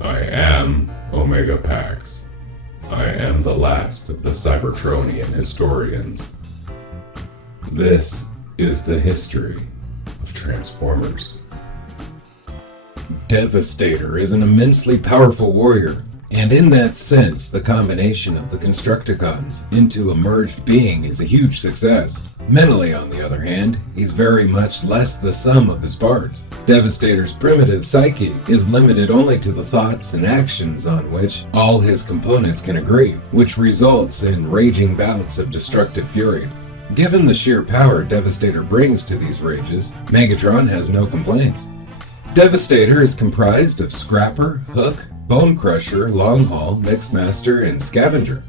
I am Omega Pax. I am the last of the Cybertronian historians. This is the history of Transformers. Devastator is an immensely powerful warrior, and in that sense, the combination of the Constructicons into a merged being is a huge success. Mentally, on the other hand, he's very much less the sum of his parts. Devastator's primitive psyche is limited only to the thoughts and actions on which all his components can agree, which results in raging bouts of destructive fury. Given the sheer power Devastator brings to these rages, Megatron has no complaints. Devastator is comprised of Scrapper, Hook, Bonecrusher, Longhaul, Mixmaster, and Scavenger.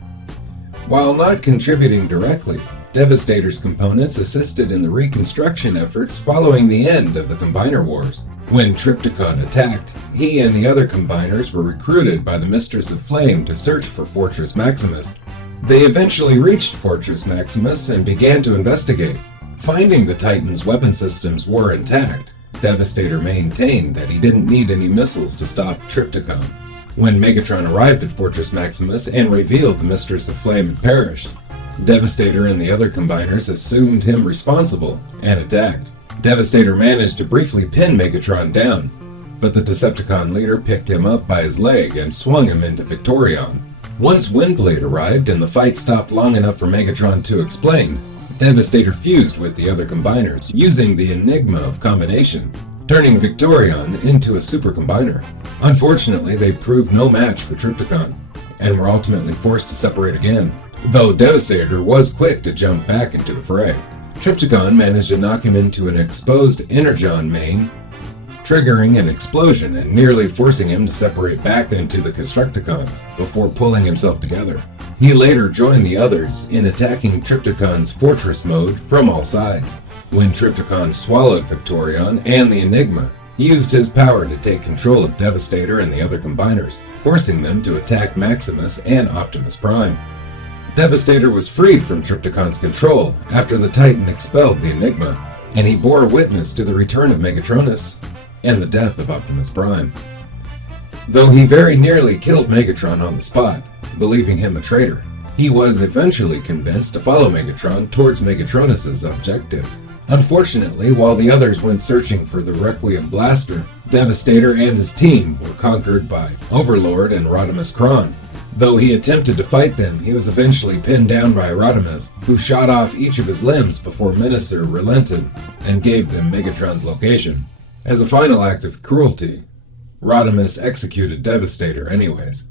While not contributing directly, Devastator's components assisted in the reconstruction efforts following the end of the Combiner Wars. When Trypticon attacked, he and the other Combiners were recruited by the Mistress of Flame to search for Fortress Maximus. They eventually reached Fortress Maximus and began to investigate. Finding the Titan's weapon systems were intact, Devastator maintained that he didn't need any missiles to stop Trypticon. When Megatron arrived at Fortress Maximus and revealed the Mistress of Flame had perished, Devastator and the other Combiners assumed him responsible and attacked. Devastator managed to briefly pin Megatron down, but the Decepticon leader picked him up by his leg and swung him into Victorion. Once Windblade arrived and the fight stopped long enough for Megatron to explain, Devastator fused with the other Combiners, using the enigma of combination, turning Victorion into a super combiner. Unfortunately, they proved no match for Trypticon, and were ultimately forced to separate again, though Devastator was quick to jump back into the fray. Trypticon managed to knock him into an exposed Energon main, triggering an explosion and nearly forcing him to separate back into the Constructicons before pulling himself together. He later joined the others in attacking Trypticon's fortress mode from all sides. When Trypticon swallowed Victorion and the Enigma, he used his power to take control of Devastator and the other Combiners, forcing them to attack Maximus and Optimus Prime. Devastator was freed from Trypticon's control after the Titan expelled the Enigma, and he bore witness to the return of Megatronus and the death of Optimus Prime. Though he very nearly killed Megatron on the spot, believing him a traitor, he was eventually convinced to follow Megatron towards Megatronus' objective. Unfortunately, while the others went searching for the Requiem Blaster, Devastator and his team were conquered by Overlord and Rodimus Kron. Though he attempted to fight them, he was eventually pinned down by Rodimus, who shot off each of his limbs before Menacer relented and gave them Megatron's location. As a final act of cruelty, Rodimus executed Devastator anyways.